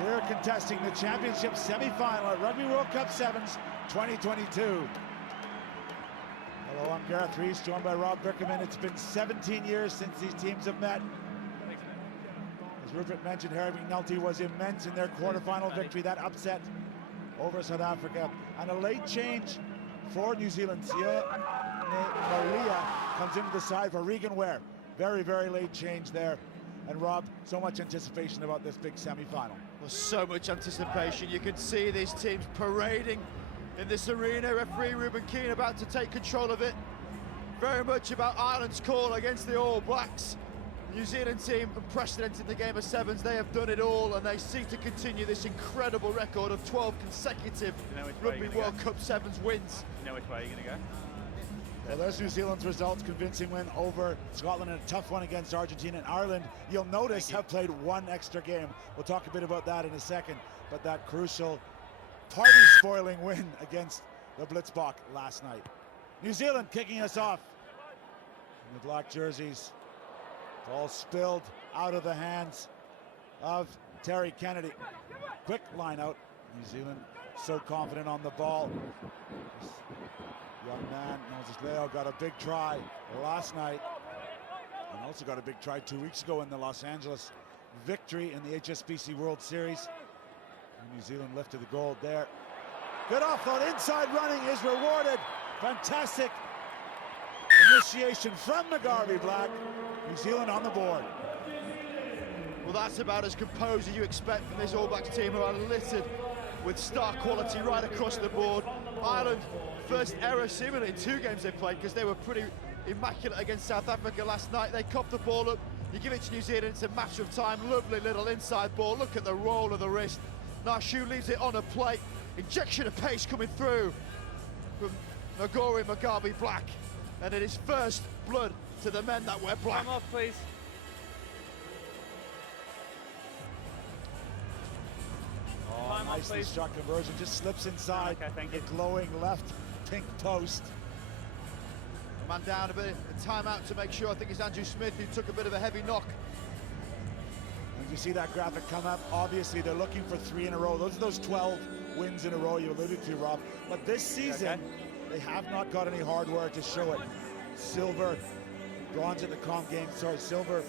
Here contesting the championship semi-final at Rugby World Cup 7s 2022. Hello, I'm Gareth Rees, joined by Rob Bickerman. It's been 17 years since these teams have met. As Rupert mentioned, Harry McNulty was immense in their quarterfinal victory, that upset over South Africa. And a late change for New Zealand. Sione Maria comes into the side for Regan Ware. Very, very late change there. And Rob, so much anticipation about this big semi-final. Well, so much anticipation. You can see these teams parading in this arena. Referee Ruben Keane about to take control of it. Very much about Ireland's call against the All Blacks. New Zealand team, unprecedented in the game of sevens. They have done it all, and they seek to continue this incredible record of 12 consecutive Rugby World Cup Sevens wins. You know which way you're going to go? Well, there's New Zealand's results, convincing win over Scotland and a tough one against Argentina. And Ireland, you'll notice, have played one extra game. We'll talk a bit about that in a second. But that crucial, party-spoiling win against the Blitzbach last night. New Zealand kicking us off in the black jerseys. Ball spilled out of the hands of Terry Kennedy. Quick line out. New Zealand so confident on the ball. This young man, Moses Leo, got a big try last night, and also got a big try 2 weeks ago in the Los Angeles victory in the HSBC World Series. And New Zealand lifted the gold there. Good offload, inside running is rewarded. Fantastic initiation from McGarvey Black. New Zealand on the board. Well, that's about as composed as you expect from this All Blacks team, who are littered with star quality right across the board. Ireland, first error seemingly in 2 games they played, because they were pretty immaculate against South Africa last night. They coughed the ball up. You give it to New Zealand, it's a matter of time. Lovely little inside ball. Look at the roll of the wrist. Narshu leaves it on a plate. Injection of pace coming through from Ngori Mugabe Black. And it is first blood to the men that wear black. Come off, please. Oh, nicely struck conversion, just slips inside the glowing left pink post. Man down a bit, a timeout to make sure. I think it's Andrew Smith who took a bit of a heavy knock. And you see that graphic come up, obviously they're looking for 3 in a row. Those are those 12 wins in a row you alluded to, Rob. But this season, they have not got any hardware to show it. Silver, bronze at the comp game, silver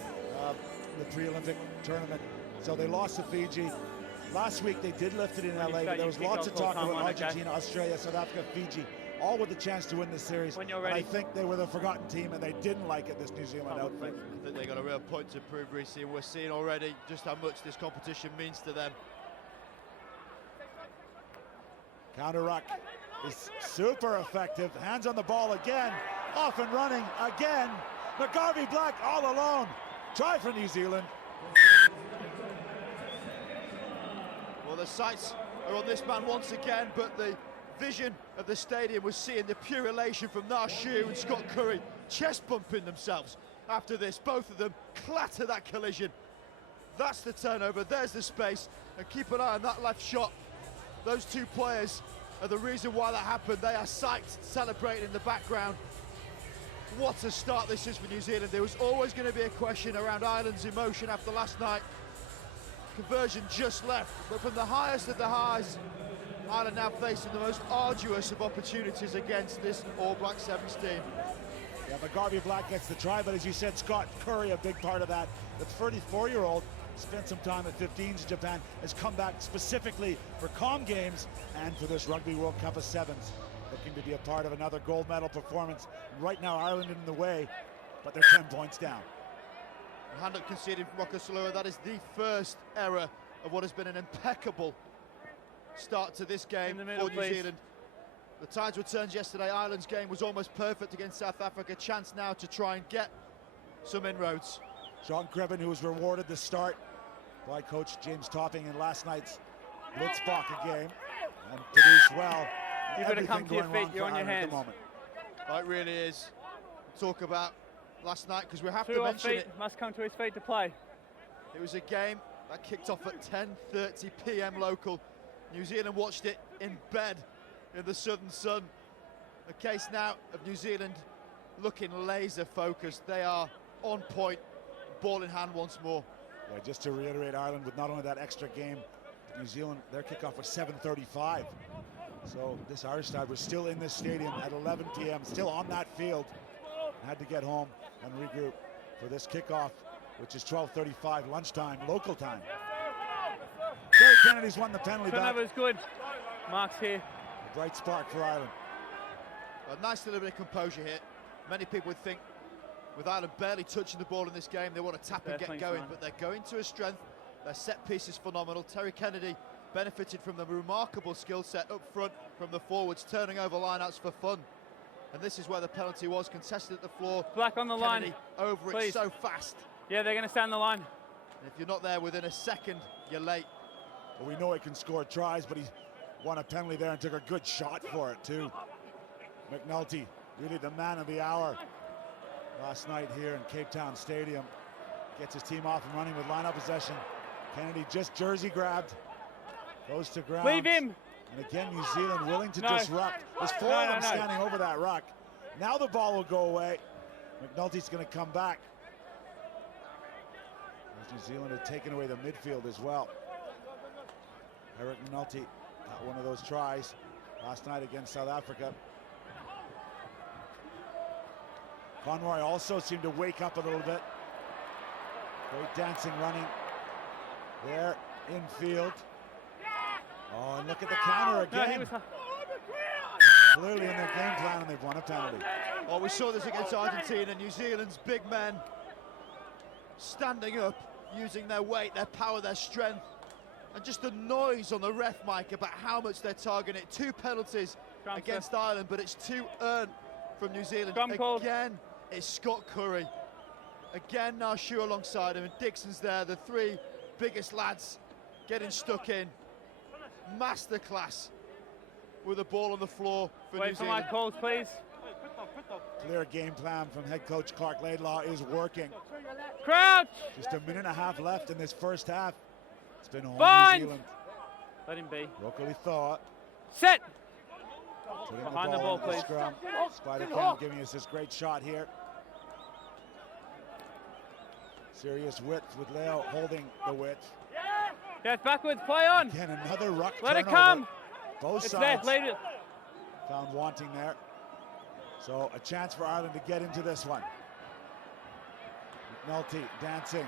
the pre-Olympic tournament. So they lost to Fiji. Last week they did lift it in LA, but there was lots of talk about Argentina, Australia, South Africa, Fiji, all with the chance to win this series. When you're ready. And I think they were the forgotten team, and they didn't like it, this New Zealand outfit. I think they got a real point to prove, Reece, and we're seeing already just how much this competition means to them. Counter ruck is super effective. Hands on the ball again. Off and running again. McGarvey Black all alone. Try for New Zealand. Well, the sights are on this man once again, but the vision of the stadium was seeing the pure elation from Narshu and Scott Curry chest bumping themselves after this. Both of them clatter that collision. That's the turnover, there's the space, and keep an eye on that left shot. Those 2 players are the reason why that happened. They are psyched, celebrating in the background. What a start this is for New Zealand. There was always going to be a question around Ireland's emotion after last night. Conversion just left, but from the highest of the highs, Ireland now facing the most arduous of opportunities against this All Black Sevens team. Yeah, McGarvey Black gets the try, but as you said, Scott Curry, a big part of that. The 34-year-old spent some time at 15s in Japan, has come back specifically for comm games and for this Rugby World Cup of Sevens. Looking to be a part of another gold medal performance. Right now, Ireland in the way, but they're 10 points down. Hand-up conceded from Rocco Salua. That is the first error of what has been an impeccable start to this game for New Zealand. The tides were turned yesterday. Ireland's game was almost perfect against South Africa. Chance now to try and get some inroads. Sean Cribben, who was rewarded the start by coach James Topping in last night's Blitzbach game, and produced well. You've got to come to your feet, you're on your hands. It really is. Talk about last night, because we have to mention it. Must come to his feet to play. It was a game that kicked off at 10:30 p.m. local. New Zealand watched it in bed in the southern sun. A case now of New Zealand looking laser focused. They are on point, ball in hand once more. Yeah, just to reiterate, Ireland with not only that extra game New Zealand, their kickoff was 7:35. So this Irish side was still in this stadium at 11 p.m., still on that field. Had to get home and regroup for this kickoff, which is 12:35 lunchtime, local time. Derek Kennedy's won the penalty back. Turnover is good. Mark's here. A bright spark for Ireland. A nice little bit of composure here. Many people would think, with Ireland barely touching the ball in this game, they want to tap and get going, but they're going to a strength. Their set piece is phenomenal. Terry Kennedy benefited from the remarkable skill set up front from the forwards, turning over lineouts for fun. And this is where the penalty was, contested at the floor. Black on the Kennedy line. over Please. it so fast. Yeah, they're going to stay on the line. And if you're not there within a second, you're late. Well, we know he can score tries, but he won a penalty there and took a good shot for it too. McNulty, really the man of the hour last night here in Cape Town Stadium. Gets his team off and running with line-up possession. Kennedy just jersey grabbed, goes to ground. Leave him. And again, New Zealand willing to disrupt. There's four of them standing over that ruck. Now the ball will go away. McNulty's going to come back. As New Zealand had taken away the midfield as well. Eric McNulty got one of those tries last night against South Africa. Conroy also seemed to wake up a little bit. Great dancing, running there infield. Oh, and look at the counter again. Clearly in their game plan, and they've won a penalty. Oh, we saw this against Argentina. New Zealand's big men standing up, using their weight, their power, their strength, and just the noise on the ref mic about how much they're targeting it. 2 penalties against Ireland, but it's 2 earned from New Zealand. Again, it's Scott Curry. Again, Narshu alongside him, and Dixon's there. The 3 biggest lads getting stuck in. Masterclass with the ball on the floor for New Zealand. Wait for my calls, please. Clear game plan from head coach Clark Laidlaw is working. Crouch! Just a minute and a half left in this first half. It's been all New Zealand. Let him be. Locally thought. Set! Putting Behind the ball, in the please. scrum. Spider-Cam giving us this great shot here. Serious width with Leo holding the width. Get backwards, play on. Again, another ruck Let it turnover. come. Both It's sides there, lead it. found wanting there. So a chance for Ireland to get into this one. McNulty dancing,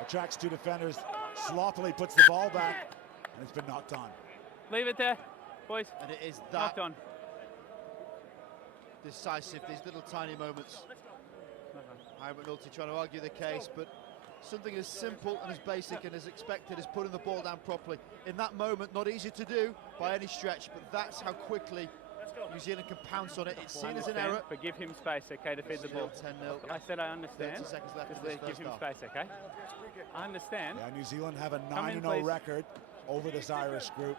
attracts 2 defenders, sloppily puts the ball back, and it's been knocked on. Leave it there, boys. And it is that Knocked on. decisive, these little tiny moments. Harry McNulty trying to argue the case, but something as simple and as basic and as expected as putting the ball down properly. In that moment, not easy to do by any stretch, but that's how quickly New Zealand can pounce on it. It's seen as an error. But give him space, okay, to feed the ball. 10-0. I said I understand. 30 seconds left Just in this give first him half. space, okay? I understand. Yeah, New Zealand have a Come in, 9-0 please. record over this Irish group,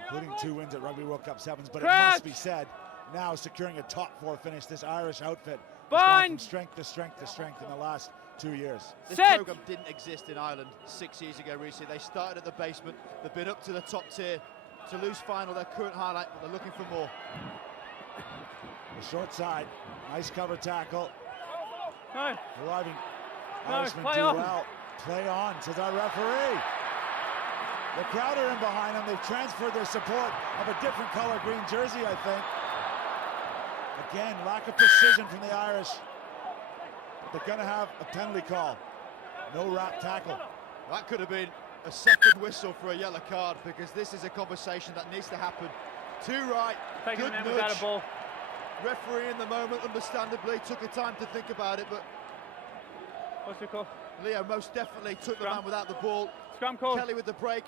including 2 wins at Rugby World Cup 7s, but Crouch! it must be said, now securing a top 4 finish, this Irish outfit has gone Bind! from strength to strength to strength in the last 2 years. This Set! programme didn't exist in Ireland 6 years ago, Reece. They started at the basement, they've been up to the top tier. Toulouse final, their current highlight, but they're looking for more. The short side, nice cover tackle. No. Arriving No, Irishman play do on. well. Play on, says our referee. The crowd are in behind them. They've transferred their support of a different color green jersey, I think. Again, lack of precision from the Irish. But they're going to have a penalty call. No wrap tackle. That could have been a second whistle for a yellow card, because this is a conversation that needs to happen. 2 right, Taking good the man without nudge. a ball. Referee in the moment, understandably, took a time to think about it, but What's the call? Leo most definitely took the Scrum. man without the ball. Scrum call. Kelly with the break.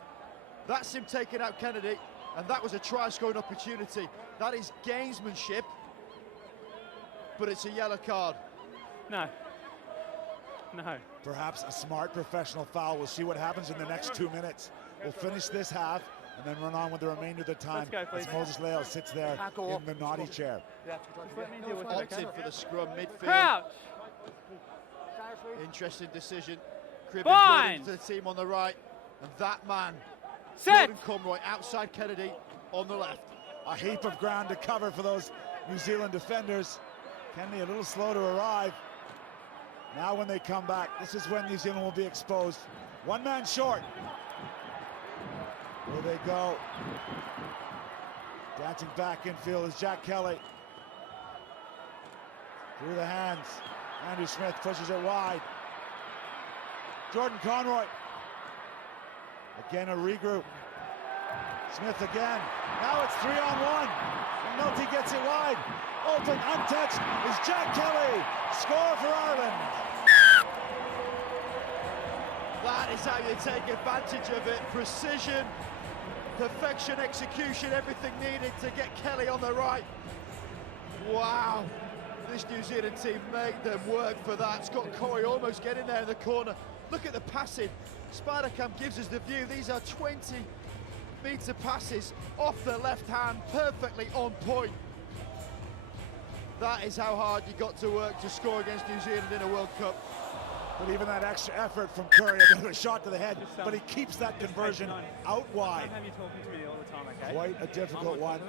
That's him taking out Kennedy, and that was a try-scoring opportunity. That is gamesmanship, but it's a yellow card. No. No. Perhaps a smart professional foul. We'll see what happens in the next 2 minutes. We'll finish this half and then run on with the remainder of the time. Let's go, as please. Moses Leo sits there in the naughty chair. Just let me deal with it, Opted okay? for the scrum midfield. Crouch! Interesting decision. Cribbin Bind! to the team on the right, and that man, Set! Jordan Conroy, outside Kennedy on the left. A heap of ground to cover for those New Zealand defenders. Kennedy a little slow to arrive. Now when they come back, this is when New Zealand will be exposed. 1 man short. Here they go. Dancing back infield is Jack Kelly. Through the hands. Andrew Smith pushes it wide. Jordan Conroy. Again a regroup. Smith again. Now it's 3-on-1. McNulty gets it wide. Open, untouched is Jack Kelly. Score for Ireland. That is how you take advantage of it. Precision, perfection, execution, everything needed to get Kelly on the right. Wow. This New Zealand team made them work for that. Scott Corey almost getting there in the corner. Look at the passing. Spidercam gives us the view. These are 20-metre passes off the left hand, perfectly on point. That is how hard you got to work to score against New Zealand in a World Cup. But even that extra effort from Curry, a bit of a shot to the head, but he keeps that conversion out wide. Have you talking to me all the time, okay? Quite a difficult one.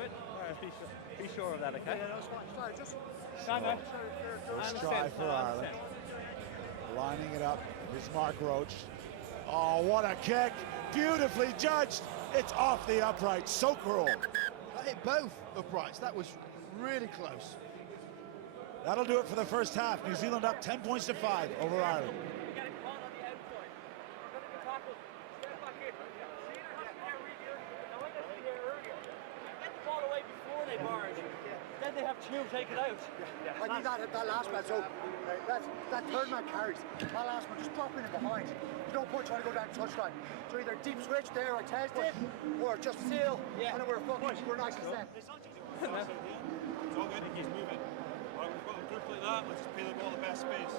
Be sure of that, okay? No. First try for Ireland. Lining it up is Mark Roach. Oh, what a kick. Beautifully judged. It's off the upright. So cruel. That hit both uprights. That was really close. That'll do it for the first half. New Zealand up 10 points to 5 over Ireland. Then they have two, take it out. I think that last man, so that third man carries. That last man just dropping in behind. There's no point trying to go down the touchline. So either deep switch there, I test it, or just seal, and then we're nice and set. It's all good, he's moving. Well, we've got a group like that, let's just pay the ball the best space.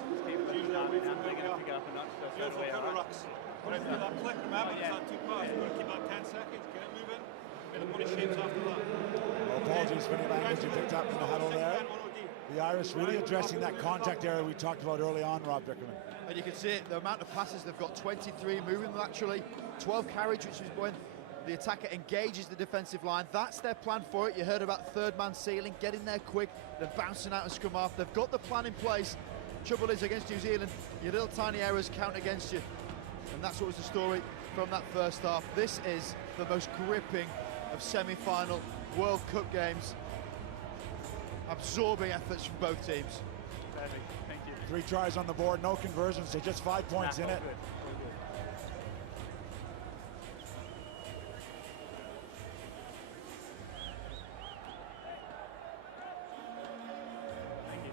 Beautiful counter rucks. We're going to do that click, remember, it's not too fast. We're going to keep that 10 seconds, get it moving, and the money shapes after that. Well, apologies for any language you picked up in the huddle there. The Irish really addressing that contact area we talked about early on, Rob Dickerman. And you can see it, the amount of passes they've got, 23 moving laterally, 12 carriage, which is when the attacker engages the defensive line. That's their plan for it. You heard about third man sealing, getting there quick, then bouncing out and scrum half. They've got the plan in place. Trouble is, against New Zealand, your little tiny errors count against you. And that's what was the story from that first half. This is the most gripping of semi-final World Cup games. Absorbing efforts from both teams. Thank you. 3 tries on the board, no conversions, so just 5 points in it. Thank you.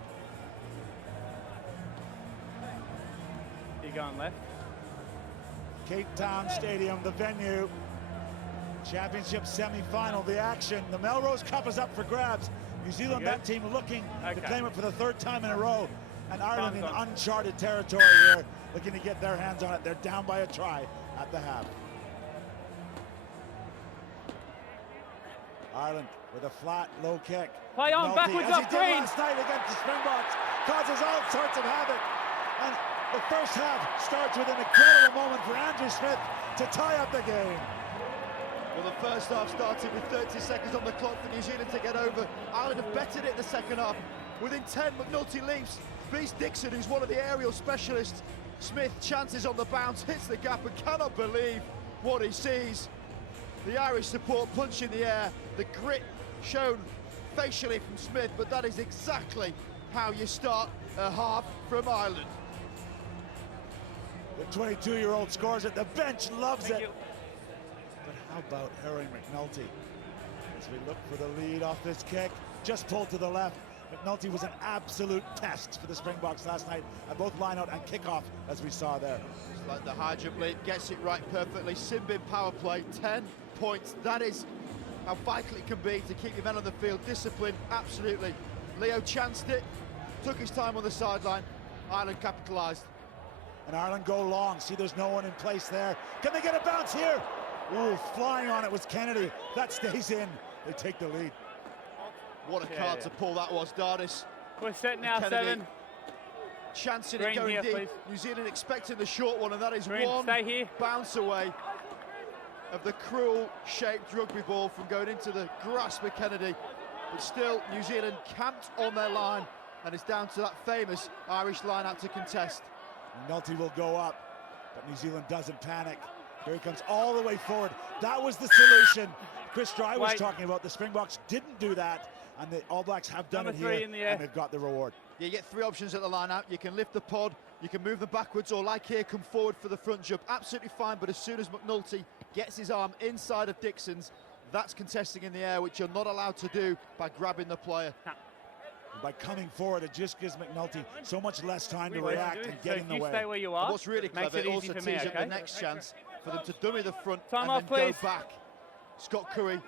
You going left? Cape Town Stadium, the venue. Championship semi-final, the action. The Melrose Cup is up for grabs. New Zealand, that team looking to claim it for the 3rd time in a row. And Ireland in uncharted territory here, looking to get their hands on it. They're down by a try at the half. Ireland with a flat, low kick. Play on, backwards up, Green. Last night against the Springboks, causes all sorts of havoc. And the first half starts with an incredible moment for Andrew Smith to tie up the game. Well, the first half started with 30 seconds on the clock for New Zealand to get over. Ireland have bettered it in the second half. Within 10, McNulty leaps, beats Dixon, who's one of the aerial specialists. Smith chances on the bounce, hits the gap, and cannot believe what he sees. The Irish support punch in the air, the grit shown facially from Smith, but that is exactly how you start a half from Ireland. The 22-year-old scores it, the bench loves it. But how about Harry McNulty? As we look for the lead off this kick, just pulled to the left. McNulty was an absolute test for the Springboks last night at both line-out and kickoff, as we saw there. It's like the high jump lead, gets it right perfectly. Simbin power play, 10 points. That is how vital it can be to keep your men on the field. Discipline, absolutely. Leo chanced it, took his time on the sideline. Ireland capitalised. And Ireland go long. See, there's no one in place there. Can they get a bounce here? Ooh, flying on it was Kennedy. That stays in. They take the lead. What a card to pull that was, Dardis. We're set now, Kennedy 7. Chancing Green it going here, deep. please. New Zealand expecting the short one, and that is Green, one stay here. bounce away of the cruel-shaped rugby ball from going into the grasp of Kennedy. But still, New Zealand camped on their line, and it's down to that famous Irish line out to contest. McNulty will go up, but New Zealand doesn't panic. Here he comes all the way forward. That was the solution Chris Dry was talking about. The Springboks didn't do that, and the All Blacks have done it here, and they've got the reward. You get 3 options at the line-out. You can lift the pod, you can move them backwards, or like here, come forward for the front jump. Absolutely fine, but as soon as McNulty gets his arm inside of Dixon's, that's contesting in the air, which you're not allowed to do by grabbing the player. And by coming forward, it just gives McNulty so much less time to react and get in the way. Stay where you are. And what's really clever, it also tees up the next chance for them to dummy the front and then go back. Scott Curry,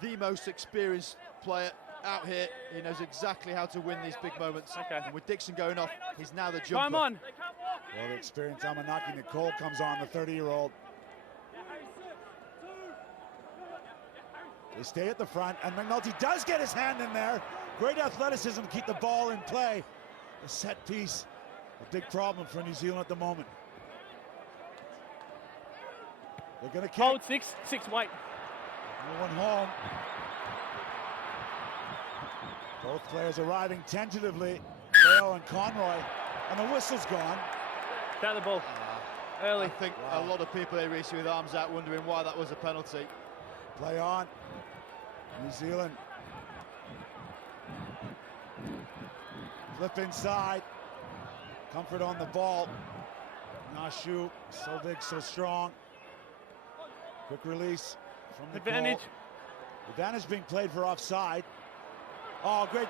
the most experienced player out here. He knows exactly how to win these big moments. And with Dixon going off, he's now the jumper. Time on. Well, the experienced Amanaki Nicole comes on, the 30-year-old. They stay at the front, and McNulty does get his hand in there. Great athleticism to keep the ball in play. The set piece, a big problem for New Zealand at the moment. They're going to kick. Hold 6 white. No one home. Both players arriving tentatively, Leo and Conroy, and the whistle's gone. Out the ball. Early. I think a lot of people here, Reece, with arms out, wondering why that was a penalty. Play on. New Zealand. Flip inside. Comfort on the ball. Nashu, so big, so strong. Quick release from the advantage. Advantage being played for offside. Oh, great.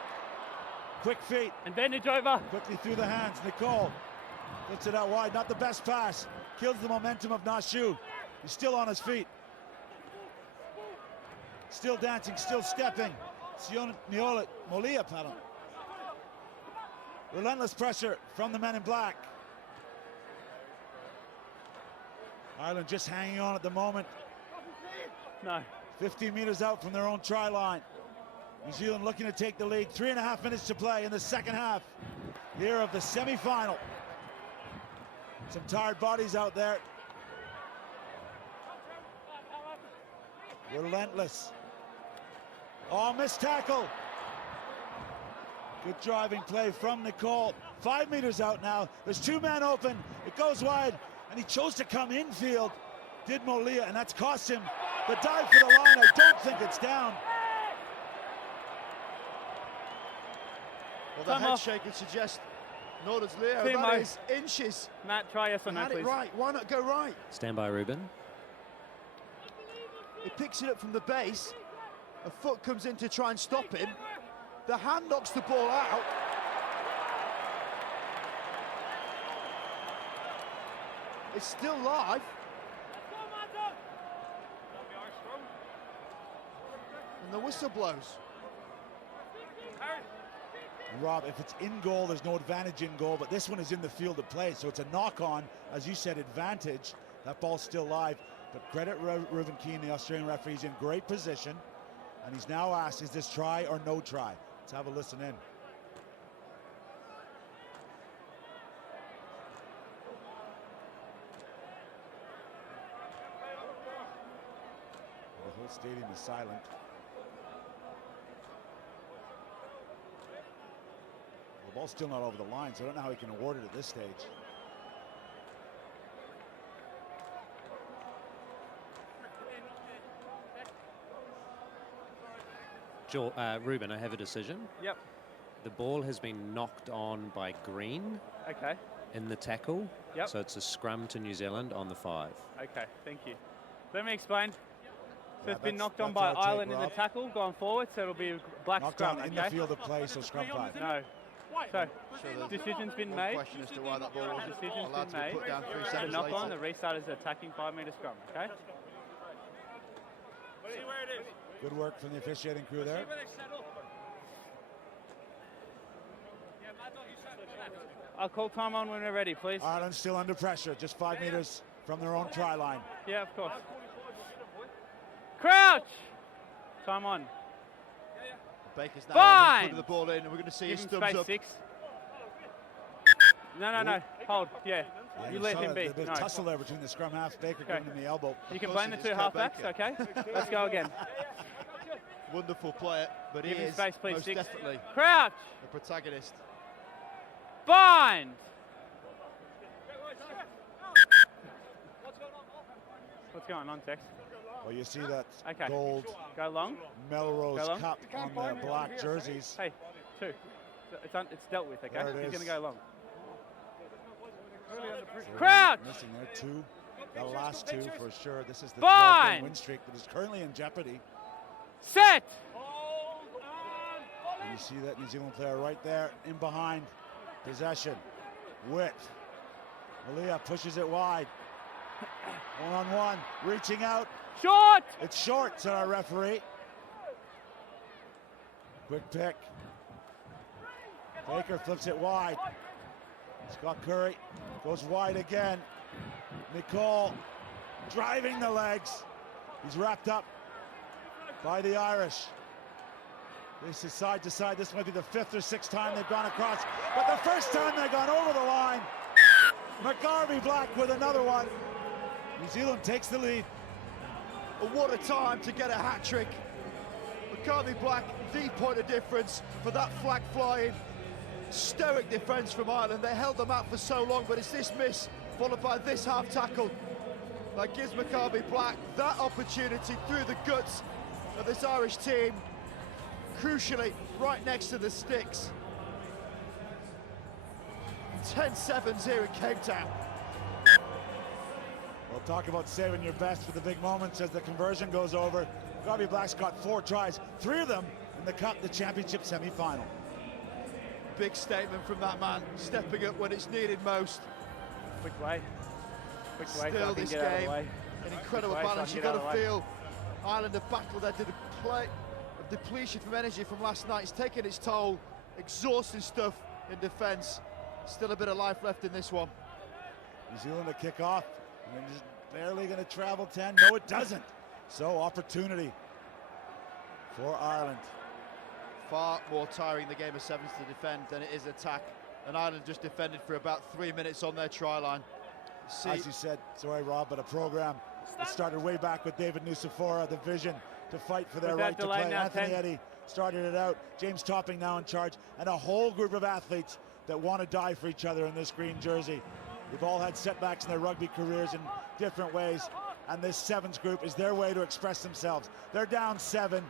Quick feet. Advantage over. Quickly through the hands. Nicole gets it out wide. Not the best pass. Kills the momentum of Nashu. He's still on his feet. Still dancing, still stepping. Molia, pardon. Relentless pressure from the men in black. Ireland just hanging on at the moment. No. 15 meters out from their own try line. New Zealand looking to take the lead. 3.5 minutes to play in the second half here of the semi-final. Some tired bodies out there. Relentless. Oh, missed tackle. Good driving play from Nicole. 5 meters out now. There's 2 men open. It goes wide, and he chose to come infield. Did Molia, and that's cost him the dive for the line. I don't think it's down. Well, the head shake would suggest Norden's Leo. That is inches. Matt, try yes or no, please. Right. Why not go right? Stand by, Ruben. He picks it up from the base. A foot comes in to try and stop him. The hand knocks the ball out. It's still live. And the whistle blows. And Rob, if it's in goal, there's no advantage in goal, but this one is in the field of play, so it's a knock-on, as you said, advantage. That ball's still live, but credit Reuben Keane, the Australian referee. He's in great position, and he's now asked, is this try or no try? Let's have a listen in. The whole stadium is silent. The ball's still not over the line, so I don't know how he can award it at this stage. Ruben, I have a decision. Yep. The ball has been knocked on by Green. Okay. In the tackle. Yep. So it's a scrum to New Zealand on the 5. Okay, thank you. Let me explain. So Yeah, it's been knocked on that's by our take, Ireland in the Rob. tackle going forward, so it'll be a black Knocked scrum, on in okay? the field of play, so scrum 5. No. So, the decision's been one made. question as to why that ball wasn't Decision's allowed been to be made. put down 3 The seconds knock on, later. the restart is attacking 5-meter scrum, okay? Good work from the officiating crew there. I'll call time on when we're ready, please. Ireland still under pressure, just 5 meters from their own try line. Yeah, of course. Crouch! Time on. Baker's now Fine! putting the ball in, and we're going to see Give his him thumbs space up. 6. No. Hold. Yeah. Yeah, You let saw him be. a bit No. of tussle there between the scrum half. Baker Okay. giving him the elbow. You can Of blame the course it 2 is, Kurt halfbacks, Baker. okay? Let's go again. Wonderful player, but he Give him is space, please, most 6. definitely Crouch! the protagonist. Bind! What's going on, Tex? Well, you see that Okay. gold Go long. Melrose Go long. Cup on their black jerseys. Hey, 2. It's dealt with, okay? There it He's is. going to go long. So Crouch! missing there, 2. The last 2 for sure. This is the Fine. 12-game win streak that is currently in jeopardy. Set! And you see that New Zealand player right there in behind. Possession. Width. Malia pushes it wide. One-on-one. Reaching out. Short! It's short, said our referee. Quick pick. Baker flips it wide. Scott Curry goes wide again. Nicole driving the legs. He's wrapped up by the Irish. This is side to side. This might be the 5th or 6th time they've gone across. But the first time they've gone over the line. McGarvey Black with another one. New Zealand takes the lead. But what a time to get a hat-trick. McCartney Black, the point of difference for that flag flying. Stoic defence from Ireland. They held them out for so long, but it's this miss followed by this half tackle that gives McCartney Black that opportunity through the guts of this Irish team. Crucially, right next to the sticks. 10-7s here in Cape Town. We'll talk about saving your best for the big moments as the conversion goes over. Garvey Black's got 4 tries, 3 of them in the Cup, the championship semi-final. Big statement from that man, stepping up when it's needed most. Quick way. Quick way. Still this game, an incredible balance. You've got to feel Ireland have battled there to the play of depletion from energy from last night. It's taken its toll, exhausting stuff in defence. Still a bit of life left in this one. New Zealand to kick off, and it's barely going to travel 10. No, it doesn't. So opportunity for Ireland. Far more tiring the game of 7s to defend than it is attack. And Ireland just defended for about 3 minutes on their try line. As you said, sorry Rob, but a program that started way back with David Nusafora, the vision to fight for their right to play. Anthony Eddy started it out. James Topping now in charge, and a whole group of athletes that want to die for each other in this green jersey. They've all had setbacks in their rugby careers in different ways, and this 7s group is their way to express themselves. They're down 7.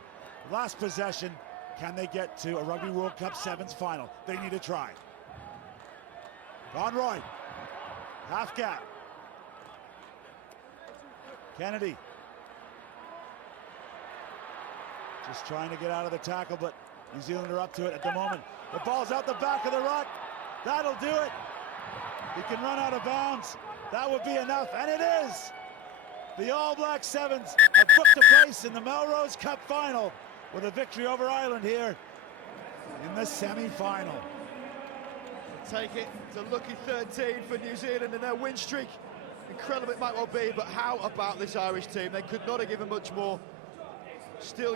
Last possession. Can they get to a Rugby World Cup 7s final? They need to try. Conroy. Half gap. Kennedy. Just trying to get out of the tackle, but New Zealand are up to it at the moment. The ball's out the back of the ruck. That'll do it. He can run out of bounds. That would be enough, and it is. The All Black 7s have booked a place in the Melrose Cup final with a victory over Ireland here in the semi-final. Take it to lucky 13 for New Zealand and their win streak. Incredible it might well be, but how about this Irish team? They could not have given much more. Still